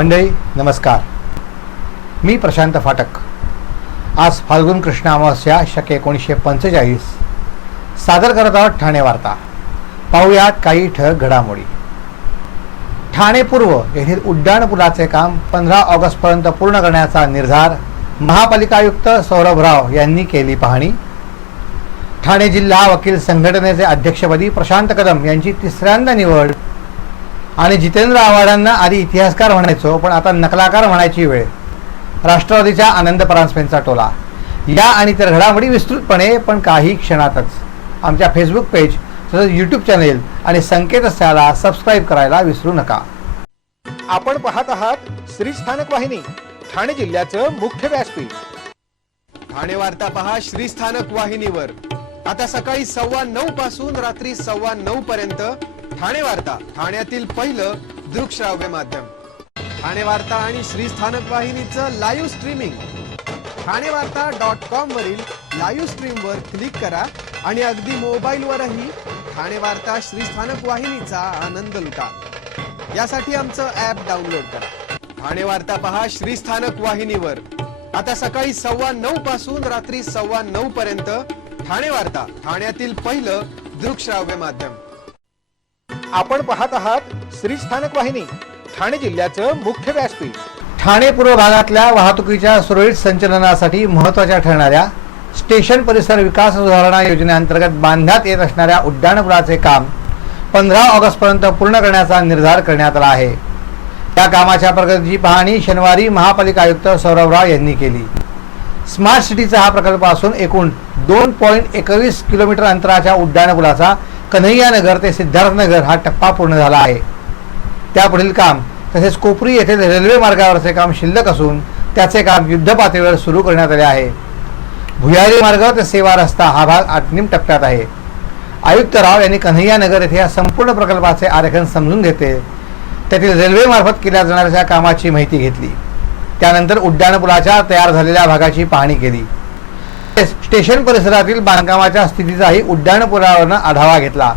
मंडळी नमस्कार, मी प्रशांत फाटक। आज फाल्गुन कृष्ण अमावस्या शके 1945 सादर करत आहोत ठाणे वार्ता। पाहूयात काही ठळक घडामोडी। ठाणे पूर्व येथील उड्डाणपुलाचे काम 15 ऑगस्टपर्यंत पूर्ण करण्याचा निर्धार, महापालिका आयुक्त सौरभ राव यांनी केली पाहणी। ठाणे जिल्हा वकील संघटनेचे अध्यक्षपदी प्रशांत कदम यांची तिसऱ्यांदा निवड आणि जितेंद्र आव्हाडांना आधी इतिहासकार म्हणायचो पण आता नकलाकार म्हणायची वेळ। राष्ट्रवादीच्या आनंद परांजपेंचा टोला। या आणि इतर घडामोडी विस्तृतपणे पण काही क्षणातच आमच्या फेसबुक पेज तसेच यूट्यूब चॅनेल आणि संकेतस्थळाला सबस्क्राईब करायला विसरू नका। आपण पाहत आहात श्री स्थानक वाहिनी, ठाणे जिल्ह्याचं मुख्य व्यासपीठ। ठाणे वार्ता पहा श्री स्थानक वाहिनीवर। आता सकाळी 9:15 पासून रात्री 9:15 पर्यंत ठाणे वार्ता, ठाण्यातील पहिलं दृकश्राव्य माध्यम। ठाणे वार्ता आणि श्री स्थानक वाहिनीचं लाईव्ह स्ट्रीमिंग ठाणेवार्ता.com वरील लाईव्ह स्ट्रीमवर क्लिक करा आणि अगदी मोबाईलवरही ठाणे वार्ता श्री स्थानक वाहिनीचा आनंद लुटा। यासाठी आमचं ॲप डाउनलोड करा। ठाणे वार्ता पहा श्री स्थानक वाहिनीवर। आता सकाळी 9:15 पासून रात्री 9:15 पर्यंत ठाणे वार्ता, ठाण्यातील पहिलं दृकश्राव्य माध्यम। आपण पाहत आहात श्री स्थानक वाहिनी, ठाणे जिल्ह्याचं मुख्य व्यासपीठ। ठाणे पूर्व भागातल्या वाहतुकीच्या सुरळीत संचलनासाठी महत्त्वाच्या ठरणाऱ्या स्टेशन परिसर विकास सुधारणा योजनेअंतर्गत बांधण्यात येत असणाऱ्या उड्डाणपुलाचे काम 15 ऑगस्टपर्यंत पूर्ण करण्याचा निर्धार करण्यात आला आहे। या कामाच्या प्रगतीची पाहणी शनिवारी महापालिका आयुक्त सौरभ राव यांनी केली। स्मार्ट सिटीचा हा प्रकल्प असून एकूण 2.21 किलोमीटर अंतराच्या उड्डाणपुलाचा कन्हैयानगर ते सिद्धार्थनगर हा टप्पा पूर्ण झाला आहे। त्यापुढील काम तसेच कोपरी येथील रेल्वे मार्गावरचे काम शिल्लक असून त्याचे काम युद्धपातळीवर सुरू करण्यात आले आहे। भुयारी मार्ग ते सेवा रस्ता हा भाग अंतिम टप्प्यात आहे। आयुक्त राव यांनी कन्हैयानगर येथे या संपूर्ण प्रकल्पाचे आरेखन समजून घेतले, त्यातील रेल्वे मार्फत केल्या जाणाऱ्या कामाची माहिती घेतली। त्यानंतर उड्डाणपुलाच्या तयार झालेल्या भागाची पाहणी केली। स्टेशन परिसरातील बांधकामाच्या स्थितीचाही उड्डाणपुलावरून आढावा घेतला।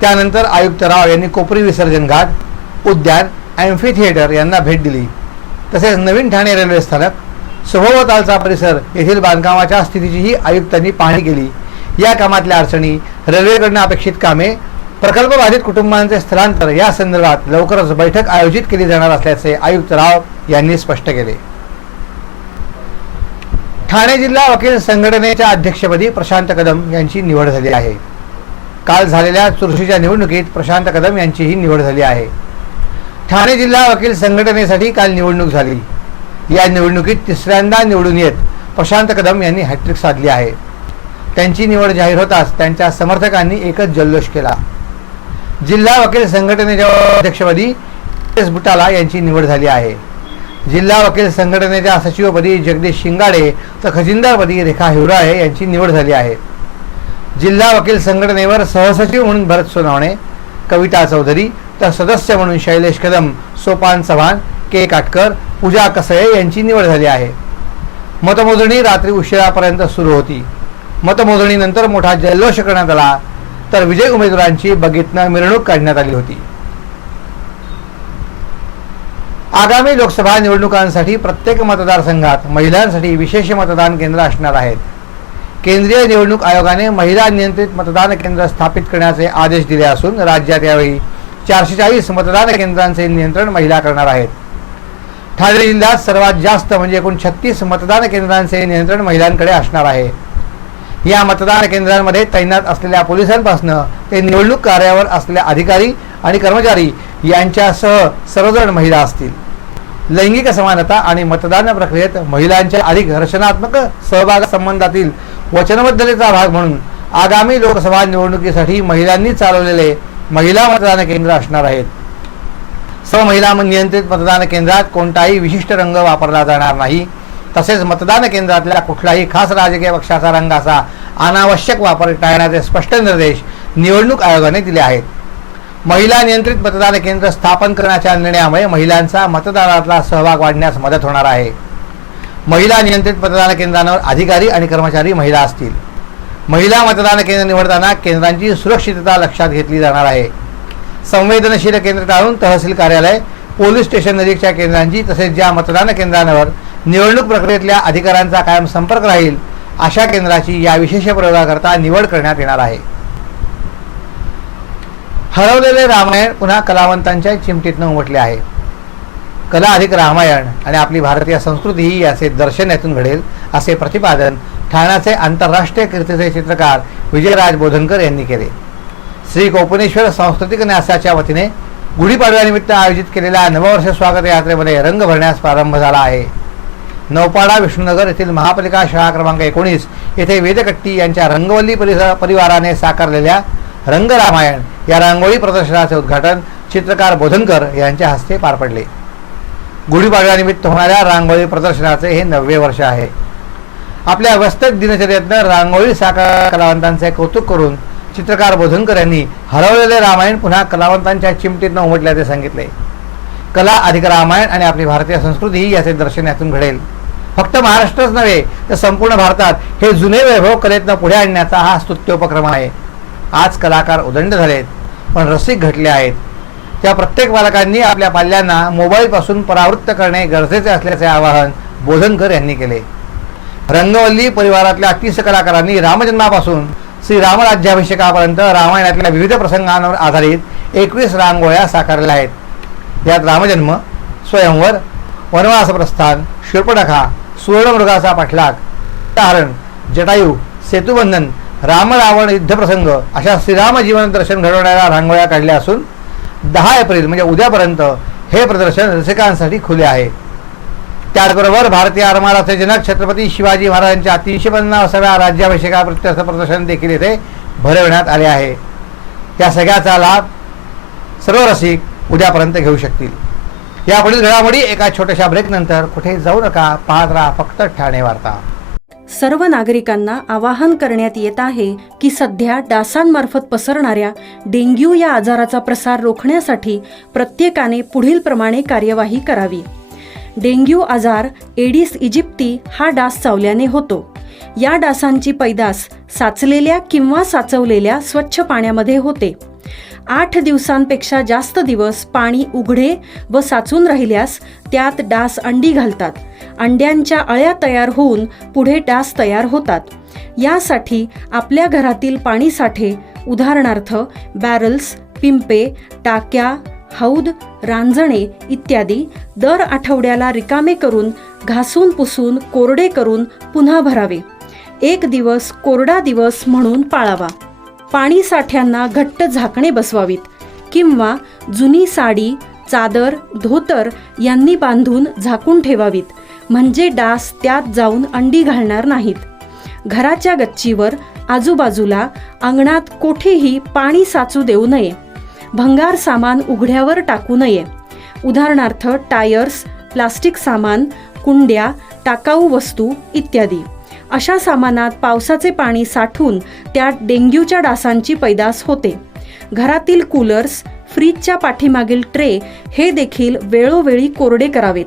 त्यानंतर आयुक्त राव यांनी कोपरी विसर्जन घाट, उद्यान, एम्फी थिएटर यांना भेट दिली। तसेच नवीन ठाणे रेल्वे स्थानक, सभोवतालचा परिसर येथील बांधकामाच्या स्थितीचीही आयुक्तांनी पाहणी केली। या कामातल्या अडचणी, रेल्वेकडून अपेक्षित कामे, प्रकल्प बाधित कुटुंबांचे स्थलांतर या संदर्भात लवकरच बैठक आयोजित केली जाणार असल्याचे आयुक्त राव यांनी स्पष्ट केले। ठाणे जिल्हा वकील संघटनेच्या अध्यक्षपदी प्रशांत कदम यांची निवड झाली आहे। काल झालेल्या चुरशीच्या निवडणुकीत प्रशांत कदम यांचीही निवड झाली आहे। ठाणे जिल्हा वकील संघटनेसाठी काल निवडणूक झाली। या निवडणुकीत तिसऱ्यांदा निवडून येत प्रशांत कदम यांनी हॅट्रिक साधली आहे। त्यांची निवड जाहीर होताच त्यांच्या समर्थकांनी एकच जल्लोष केला। जिल्हा वकील संघटनेच्या अध्यक्षपदी एस बुटाला यांची निवड झाली आहे। जिल्हा वकील संघटनेच्या सचिवपदी जगदीश शिंगाडे तर खजिनदारपदी रेखा हिवराळे यांची निवड झाली आहे। जिल्हा वकील संघटनेवर सहसचिव म्हणून भरत सोनवणे, कविता चौधरी तर सदस्य म्हणून शैलेश कदम, सोपान चव्हाण, के काटकर, पूजा कसळे यांची निवड झाली आहे। मतमोजणी रात्री उशिरापर्यंत सुरू होती। मतमोजणीनंतर मोठा जल्लोष करण्यात आला तर विजयी उमेदवारांची बगीतनं मिरवणूक काढण्यात आली होती। आगामी लोकसभा निवडणुकांसाठी प्रत्येक मतदारसंघात महिलांसाठी विशेष मतदान केंद्र असणार आहेत। केंद्रीय निवडणूक आयोगाने महिला नियंत्रित मतदान केंद्र स्थापित करण्याचे आदेश दिले असून राज्यात यावेळी 440 मतदान केंद्रांचे नियंत्रण महिला करणार आहेत। ठाणे जिल्ह्यात सर्वात जास्त म्हणजे एकूण 36 मतदान केंद्रांचे नियंत्रण महिलांकडे असणार आहे। या मतदान केंद्रांमध्ये तैनात असलेल्या पोलिसांपासून ते निवडणूक कार्यावर असलेल्या अधिकारी आणि कर्मचारी यांच्यासह सर्वजण महिला असतील। लैंगिक समानता आणि मतदान प्रक्रियेत महिलांच्या अधिक रचनात्मक सहभाग संबंधातील वचनबद्धतेचा भाग म्हणून आगामी लोकसभा निवडणुकीसाठी महिलांनी चालवलेले महिला मतदान केंद्र असणार आहेत। सर्व महिला नियंत्रित मतदान केंद्रात कोणताही विशिष्ट रंग वापरला जाणार नाही। तसेच मतदान केंद्रातल्या कुठल्याही खास राजकीय पक्षाचा रंगाचा अनावश्यक वापर टाळण्याचे स्पष्ट निर्देश निवडणूक आयोगाने दिले आहेत। महिला नियंत्रित मतदान केंद्र स्थापन करण्याच्या निर्णयामुळे महिलांचा मतदानातला सहभाग वाढण्यास मदत होणार आहे। महिला नियंत्रित मतदान केंद्रांवर अधिकारी आणि कर्मचारी महिला असतील। महिला मतदान केंद्र निवडताना केंद्रांची सुरक्षितता लक्षात घेतली जाणार आहे। संवेदनशील केंद्र टाळून तहसील कार्यालय, पोलीस स्टेशन नजीकच्या केंद्रांची तसेच ज्या मतदान केंद्रांवर निवडणूक प्रक्रियेतल्या अधिकाऱ्यांचा कायम संपर्क राहील अशा केंद्राची या विशेष प्रयोगाकरता निवड करण्यात येणार आहे. हरवलेले रामायण पुन्हा कलावंतांच्या चिमटीतनं उमटले आहे. कला अधिक रामायण आणि आपली भारतीय संस्कृती ही याचे दर्शन यातून घडेल असे प्रतिपादन ठाण्याचे आंतरराष्ट्रीय कीर्तीचे चित्रकार विजयराज बोधनकर यांनी केले. श्री कोपनेश्वर सांस्कृतिक न्यासाच्या वतीने गुढीपाडव्यानिमित्त आयोजित केलेल्या नववर्ष स्वागत यात्रेमध्ये रंग भरण्यास प्रारंभ झाला आहे. नौपाडा विष्णुनगर येथील महापालिका शाळा क्रमांक 19 येथे वेदकट्टी यांच्या रंगवल्ली परिवाराने साकारलेल्या रंग रामायण या रांगोळी प्रदर्शनाचे उद्घाटन चित्रकार बोधनकर यांच्या हस्ते पार पडले. गुढीपाडव्यानिमित्त होणाऱ्या रांगोळी प्रदर्शनाचे हे 9वे वर्ष आहे. आपल्या व्यस्त दिनचर्येतनं रांगोळी साकार कलावंतांचे कौतुक करून चित्रकार बोधनकर यांनी हरवलेले रामायण पुन्हा कलावंतांच्या चिमटीतनं उमटल्याचे सांगितले. कला अधिक रामायण आणि आपली भारतीय संस्कृती ही याचे दर्शन यातून घडेल. फक्त महाराष्ट्रच नव्हे तर संपूर्ण भारतात हे जुने वैभव कलेतनं पुढे आणण्याचा हा स्तुत्योपक्रम आहे. आज कलाकार उदंड झालेत पण रसिक घटले आहेत. त्या प्रत्येक बालकांनी आपल्या पाल्यांना मोबाईलपासून परावृत्त करणे गरजेचे असल्याचे आवाहन बोधनकर यांनी केले. रंगवल्ली परिवारातल्या 30 कलाकारांनी रामजन्मापासून श्री रामराज्याभिषेकापर्यंत रामायणातल्या विविध प्रसंगांवर आधारित 21 रांगोळ्या साकारल्या आहेत. यात रामजन्म, स्वयंवर, वनवास प्रस्थान, शूर्पणखा, सुवर्णमृगाचा पाठलाग, हरण, जटायू, सेतुबंधन, राम रावण युद्धप्रसंग अशा श्रीराम जीवन दर्शन घडवणाऱ्या रांगोळ्या काढल्या असून 10 एप्रिल म्हणजे उद्यापर्यंत हे प्रदर्शन रसिकांसाठी खुले आहे. त्याचबरोबर भारतीय आरमाराचे जनक छत्रपती शिवाजी महाराजांच्या 350व्या राज्याभिषेकाप्रित्यर्थ प्रदर्शन देखील येथे भरवण्यात आले आहे. या सगळ्याचा लाभ सर्व रसिक उद्यापर्यंत घेऊ शकतील. यापुढील घडामोडी एका छोट्याशा ब्रेक नंतर कुठे जाऊ नका, पाहत राहा फक्त ठाणे वार्ता. सर्व नागरिकांना आवाहन करण्यात येत आहे की सध्या डासांमार्फत पसरणाऱ्या डेंग्यू या आजाराचा प्रसार रोखण्यासाठी प्रत्येकाने पुढील प्रमाणे कार्यवाही करावी. डेंग्यू आजार एडिस इजिप्ती हा डास चावल्याने होतो. या डासांची पैदास साचलेल्या किंवा साचवलेल्या स्वच्छ पाण्यामध्ये होते. 8 दिवसांपेक्षा जास्त दिवस पाणी उघडे व साचून राहिल्यास त्यात डास अंडी घालतात. अंड्यांच्या अळ्या तयार होऊन पुढे डास तयार होतात. यासाठी आपल्या घरातील पाणी साठे उदाहरणार्थ बॅरल्स, पिंपे, टाक्या, हौद, रांजणे इत्यादी दर आठवड्याला रिकामे करून घासून पुसून कोरडे करून पुन्हा भरावे. 1 दिवस कोरडा दिवस म्हणून पाळावा. पाणी साठ्यांना घट्ट झाकणे बसवावीत किंवा जुनी साडी, चादर, धोतर यांनी बांधून झाकून ठेवावीत, म्हणजे डास त्यात जाऊन अंडी घालणार नाहीत. घराच्या गच्चीवर, आजूबाजूला, अंगणात कोठेही पाणी साचू देऊ नये. भंगार सामान उघड्यावर टाकू नये. उदाहरणार्थ टायर्स, प्लास्टिक सामान, कुंड्या, टाकाऊ वस्तू इत्यादी. अशा सामानात पावसाचे पाणी साठून त्यात डेंग्यूच्या डासांची पैदास होते. घरातील कूलर्स, फ्रीजच्या पाठीमागील ट्रे हे देखील वेळोवेळी कोरडे करावेत.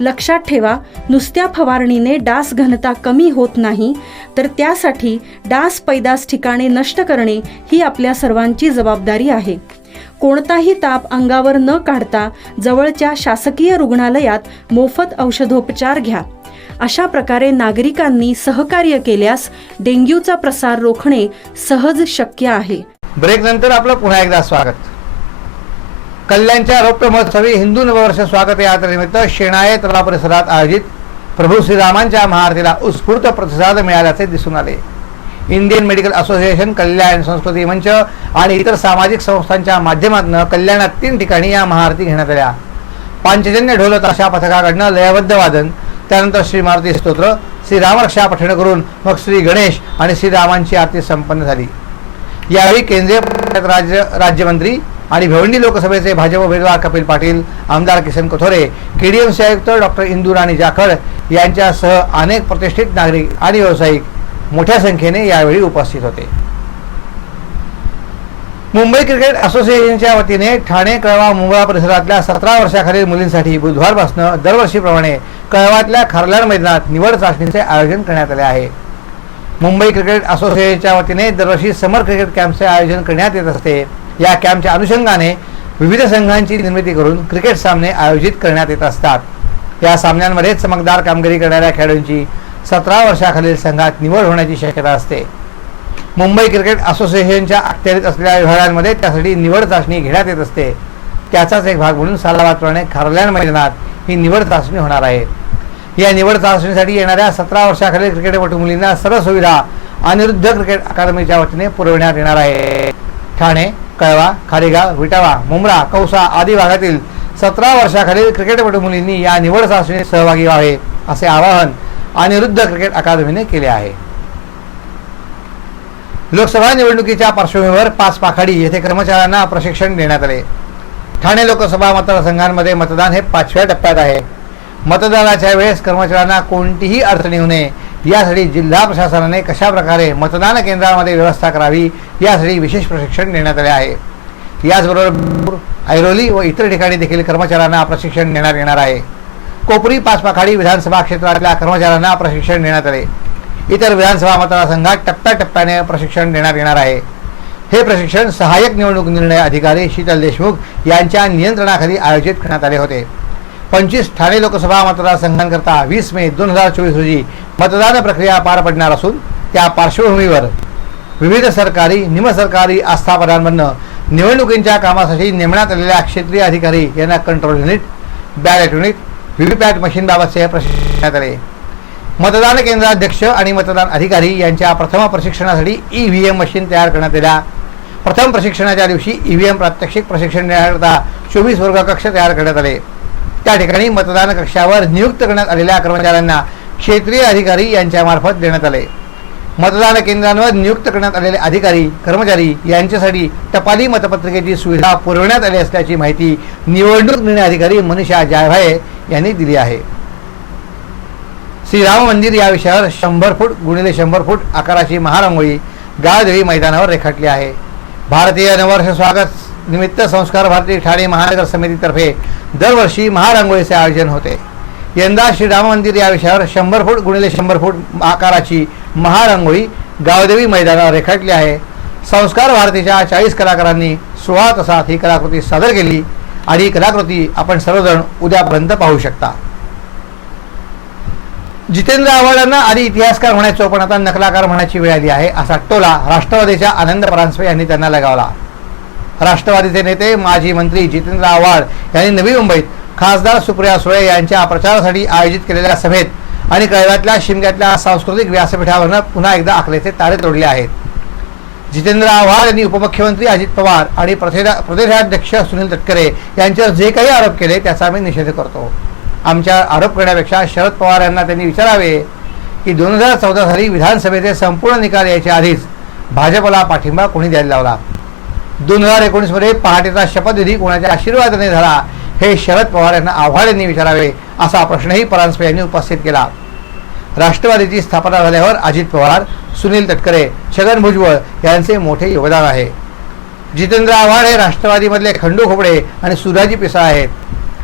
लक्षात ठेवा, नुसत्या फवारणीने डास घनता कमी होत नाही, तर त्यासाठी डास पैदास ठिकाणे नष्ट करणे ही आपल्या सर्वांची जबाबदारी आहे. कोणताही ताप अंगावर न काढता जवळच्या शासकीय रुग्णालयात मोफत औषधोपचार घ्या. अशा प्रकारे नागरिकांनी सहकार्य केल्यास डेंग्यूचा प्रसार रोखणे सहज शक्य आहे. ब्रेक नंतर आपलं पुन्हा एकदा स्वागत. कल्याणच्या रौप्य महोत्सवी हिंदू नववर्ष स्वागत यात्रेनिमित्त शेणाळे तलाव परिसरात आयोजित प्रभू श्रीरामांच्या महाआरतीला उत्स्फूर्त प्रतिसाद मिळाल्याचे दिसून आले. इंडियन मेडिकल असोसिएशन, कल्याण संस्कृती मंच आणि इतर सामाजिक संस्थांच्या माध्यमातून कल्याणात 3 ठिकाणी या महाआरती घेण्यात आल्या. पांचजन्य ढोल ताशा पथकाकडनं लयबद्ध वादन, त्यानंतर श्री मारुती स्तोत्र, श्री रामरक्षा पठण करून मग श्री गणेश आणि श्रीरामांची आरती संपन्न झाली. यावेळी केंद्रीय राज्यमंत्री आणि भिवंडी लोकसभेचे भाजप उमेदवार कपिल पाटील, आमदार किसन कथोरे, केडीएमसी आयुक्त डॉक्टर इंदुराणी जाखड यांच्यासह अनेक प्रतिष्ठित नागरिक आणि व्यावसायिक मोठ्या संख्येने यावेळी उपस्थित होते. मुंबई क्रिकेट असोसिएशनच्या वतीने ठाणे, कळवा, मुंबई परिसरातल्या 17 वर्षाखालील मुलींसाठी बुधवारपासून दरवर्षीप्रमाणे कळवातल्या खारलार मैदानात निवड चाचणीचे आयोजन करण्यात आले आहे. मुंबई क्रिकेट असोसिएशनच्या वतीने दरवर्षी समर क्रिकेट कॅम्पचे आयोजन करण्यात येत असते. या कॅम्पच्या अनुषंगाने विविध संघांची निर्मिती करून क्रिकेट सामने आयोजित करण्यात येत असतात। या सामन्यांमध्ये चमकदार कामगिरी करणाऱ्या खेळाडूंची 17 वर्षाखालील संघात निवड होण्याची शक्यता असते। मुंबई क्रिकेट असोसिएशनच्या अखत्यारीत असलेल्या विभागांमध्ये त्यासाठी निवड चाचणी घेण्यात येत असते। त्याचाच एक भाग म्हणून सालाबादप्रमाणे खारलेल्या मैदानात ही निवड चाचणी होणार आहे। या निवड चाचणीसाठी येणाऱ्या 17 वर्षाखालील क्रिकेटपटू मुलींना सर्व सुविधा अनिरुद्ध क्रिकेट अकादमीच्या वतीने पुरविण्यात येणार आहे। ठाणे, कळवा, खारेगाव, विटावा, मुंब्रा, कौसा आदी भागातील 17 वर्षाखालील क्रिकेटपटू मुलींनी या निवड चाचणीत सहभागी व्हावे असे आवाहन अनिरुद्ध क्रिकेट अकादमीने केले आहे। लोकसभा निवडणुकीच्या पार्श्वभूमीवर 5 पाखाडी येथे कर्मचाऱ्यांना प्रशिक्षण देण्यात आले। ठाणे लोकसभा मतदारसंघांमध्ये मतदान हे 5व्या टप्प्यात आहे। मतदानाच्या वेळेस कर्मचाऱ्यांना कोणतीही अडचण येऊ नये यासाठी जिल्हा प्रशासनाने कशा प्रकारे मतदान केंद्रामध्ये व्यवस्था करावी यासाठी विशेष प्रशिक्षण देण्यात आले आहे। याचबरोबर ऐरोली व इतर ठिकाणी देखील कर्मचाऱ्यांना प्रशिक्षण देण्यात येणार आहे। कोपरी 5 पाखाडी विधानसभा क्षेत्रातल्या कर्मचाऱ्यांना प्रशिक्षण देण्यात आले। इतर विधानसभा मतदारसंघात टप्प्याटप्प्याने प्रशिक्षण देण्यात येणार आहे। हे प्रशिक्षण सहाय्यक निवडणूक निर्णय अधिकारी शीतल देशमुख यांच्या नियंत्रणाखाली आयोजित करण्यात आले होते। 25 ठाणे लोकसभा मतदारसंघांकरता 20 मे 2024 रोजी मतदान प्रक्रिया पार पडणार असून त्या पार्श्वभूमीवर विविध सरकारी निमसरकारी आस्थापनांमधून निवडणुकींच्या कामासाठी नेमण्यात आलेल्या क्षेत्रीय अधिकारी यांना control unit, ballot unit, VVPAT मशीनबाबतचे प्रशिक्षण देण्यात आले। मतदान केंद्राध्यक्ष आणि मतदान अधिकारी यांच्या प्रथम प्रशिक्षणासाठी EVM मशीन तयार करण्यात आल्या। प्रथम प्रशिक्षणाच्या दिवशी EVM प्रात्यक्षिक प्रशिक्षण देण्याकरता 24 वर्ग कक्ष तयार करण्यात आले। त्या ठिकाणी मतदान कक्षावर नियुक्त करण्यात आलेल्या कर्मचाऱ्यांना क्षेत्रीय अधिकारी यांच्यामार्फत देण्यात आले। मतदान केंद्रांवर नियुक्त करण्यात आलेले अधिकारी कर्मचारी यांच्यासाठी टपाली मतपत्रिकेची सुविधा पुरवण्यात आली असल्याची माहिती निवडणूक निर्णय अधिकारी मनीषा जायभाये यांनी दिली आहे। श्रीराम मंदिर या विषयावर 100 फूट गुणिले 100 फूट आकाराची महारांगोळी गावदेवी मैदानावर रेखाटली आहे। भारतीय नववर्ष स्वागत निमित्त संस्कार भारती ठाणे महानगर समितीतर्फे दरवर्षी महारांगोळीचे आयोजन होते। यंदा श्रीराम मंदिर या विषयावर 100 फूट गुणिले 100 फूट आकाराची महारांगोळी गावदेवी मैदानावर रेखाटली आहे। संस्कार भारतीच्या 40 कलाकारांनी 16 तासात ही कलाकृती सादर केली आणि ही कलाकृती आपण सर्वजण उद्यापर्यंत पाहू शकता। जितेंद्र आव्हाड यांना आधी इतिहासकार म्हणायचो पण आता नकलाकार म्हणायची वेळ आली आहे असा टोला राष्ट्रवादीच्या आनंद परांजपे यांनी त्यांना लगावला। राष्ट्रवादीचे नेते माजी मंत्री जितेंद्र आव्हाड यांनी नवी मुंबईत खासदार सुप्रिया सुळे यांच्या प्रचारासाठी आयोजित केलेल्या सभेत आणि कळव्यातल्या शिमग्यातल्या सांस्कृतिक व्यासपीठावरून पुन्हा एकदा आखलेचे तारे तोडले आहेत। जितेंद्र आव्हाड यांनी उपमुख्यमंत्री अजित पवार आणि प्रदेशाध्यक्ष सुनील तटकरे यांच्यावर जे काही आरोप केले त्याचा आम्ही निषेध करतो। आमच्या आरोप करण्यापेक्षा शरद पवार यांना त्यांनी विचारावे की 2014 साली विधानसभेचे संपूर्ण निकाल यायच्या आधीच भाजपला पाठिंबा कोणी द्यायला लावला। 2019 मध्ये पहाटेचा शपथविधी कोणाच्या आशीर्वादाने झाला हे शरद पवार यांना आव्हाड यांनी विचारावे असा प्रश्नही परांजपे यांनी उपस्थित केला। राष्ट्रवादीची स्थापना झाल्यावर अजित पवार, सुनील तटकरे, छगन भुजबळ यांचे मोठे योगदान आहे। जितेंद्र आव्हाड हे राष्ट्रवादीमधले खंडू खोपडे आणि सुराजी पिसाळ आहेत।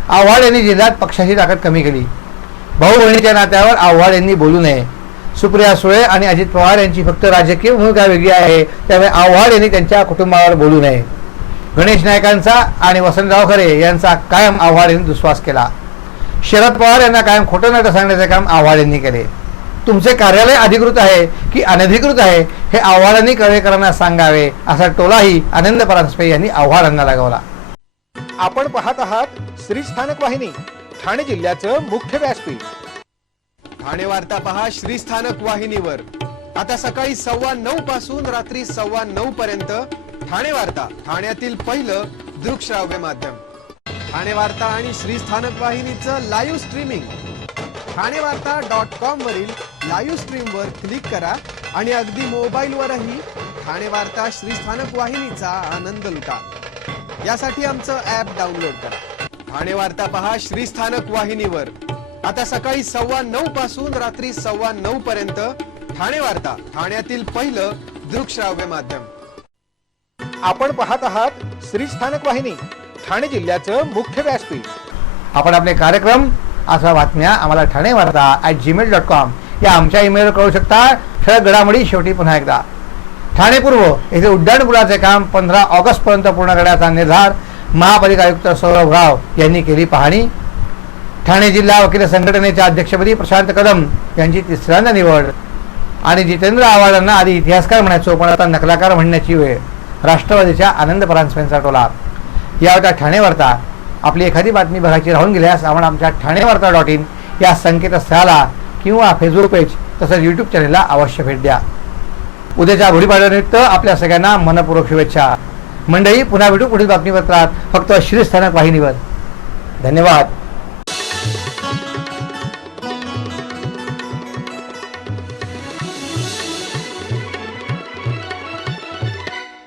आव्हाड यांनी जिल्ह्यात पक्षाची ताकद कमी केली। भाऊ बहिणीच्या नात्यावर आव्हाड यांनी बोलू नये। सुप्रिया सुळे आणि अजित पवार यांची फक्त राजकीय भूमिका वेगळी आहे, त्यामुळे आव्हाड यांनी त्यांच्या कुटुंबावर बोलू नये। गणेश नायकांचा आणि वसंतराव खरे यांचा कायम आव्हाड यांनी दुस्वास केला। शरद पवार यांना कायम खोटं नाटं सांगण्याचे काम आव्हाड यांनी केले। तुमचे कार्यालय अधिकृत आहे की अनधिकृत आहे हे आव्हाडांनी कळवेकरांना सांगावे असा टोलाही आनंद परांजपे यांनी आव्हाडांना लगावला। आपण पाहत आहात श्री स्थानक वाहिनी ठाणे जिल्ह्याचं मुख्य व्यासपीठ। ठाणे वार्ता पहा श्री स्थानक वाहिनीवर आता सकाळी 9:15 पासून रात्री 9:15 पर्यंत ठाणे वार्ता, ठाण्यातील पहिलं दृकश्राव्य माध्यम। ठाणे वार्ता आणि श्री स्थानक वाहिनीचं लाईव्ह स्ट्रीमिंग ठाणेवार्ता.com वरील लाईव्ह स्ट्रीमवर क्लिक करा आणि अगदी मोबाईलवरही ठाणे वार्ता श्री स्थानक वाहिनीचा आनंद लुटा। यासाठी आमचं ॲप डाउनलोड करा। ठाणे वार्ता पहा श्री स्थानक वाहिनीवर आता सकाळी 9:15 पासून रात्री 9:15 पर्यंत ठाणे वार्ता, ठाण्यातील पहिलं दृकश्राव्य माध्यम। आपण पाहत आहात श्री स्थानक वाहिनी ठाणे जिल्ह्याचं मुख्य व्यासपीठ। आपण आपले कार्यक्रम असा बातम्या आम्हाला ठाणेवार्ता@gmail.com या आमच्या ईमेलवर कळवू शकता। ठळक घडामोडी शेवटी पुन्हा एकदा ठाणे पूर्व येथे उड्डाणपुलाचे काम 15 ऑगस्ट पर्यंत पूर्ण करण्याचा निर्धार महापालिका आयुक्त सौरभ राव यांनी केली पाहणी. ठाणे जिल्हा वकील संघटनेच्या अध्यक्षपदी प्रशांत कदम यांची तिसऱ्यांदा निवड. आणि जितेंद्र आव्हाडांना आधी इतिहासकार म्हणायचो पण आता नकलाकार म्हणण्याची वेळ. राष्ट्रवादीच्या आनंद परांजपेंचा टोला. या होत्या ठाणे वार्ता. आपली एखादी बातमी बघायची राहून गेल्यास आपण आमच्या ठाणेवार्ता.in या संकेतस्थळाला किंवा फेसबुक पेज तसंच यूट्यूब चॅनेलला अवश्य भेट द्या. उद्याच्या गुढीपाडव्यानिमित्त आपल्या सगळ्यांना मनपूर्वक शुभेच्छा. मंडळी, पुन्हा भेटू पुढील बातमीपत्रात फक्त श्रीस्थानक वाहिनीवर. धन्यवाद.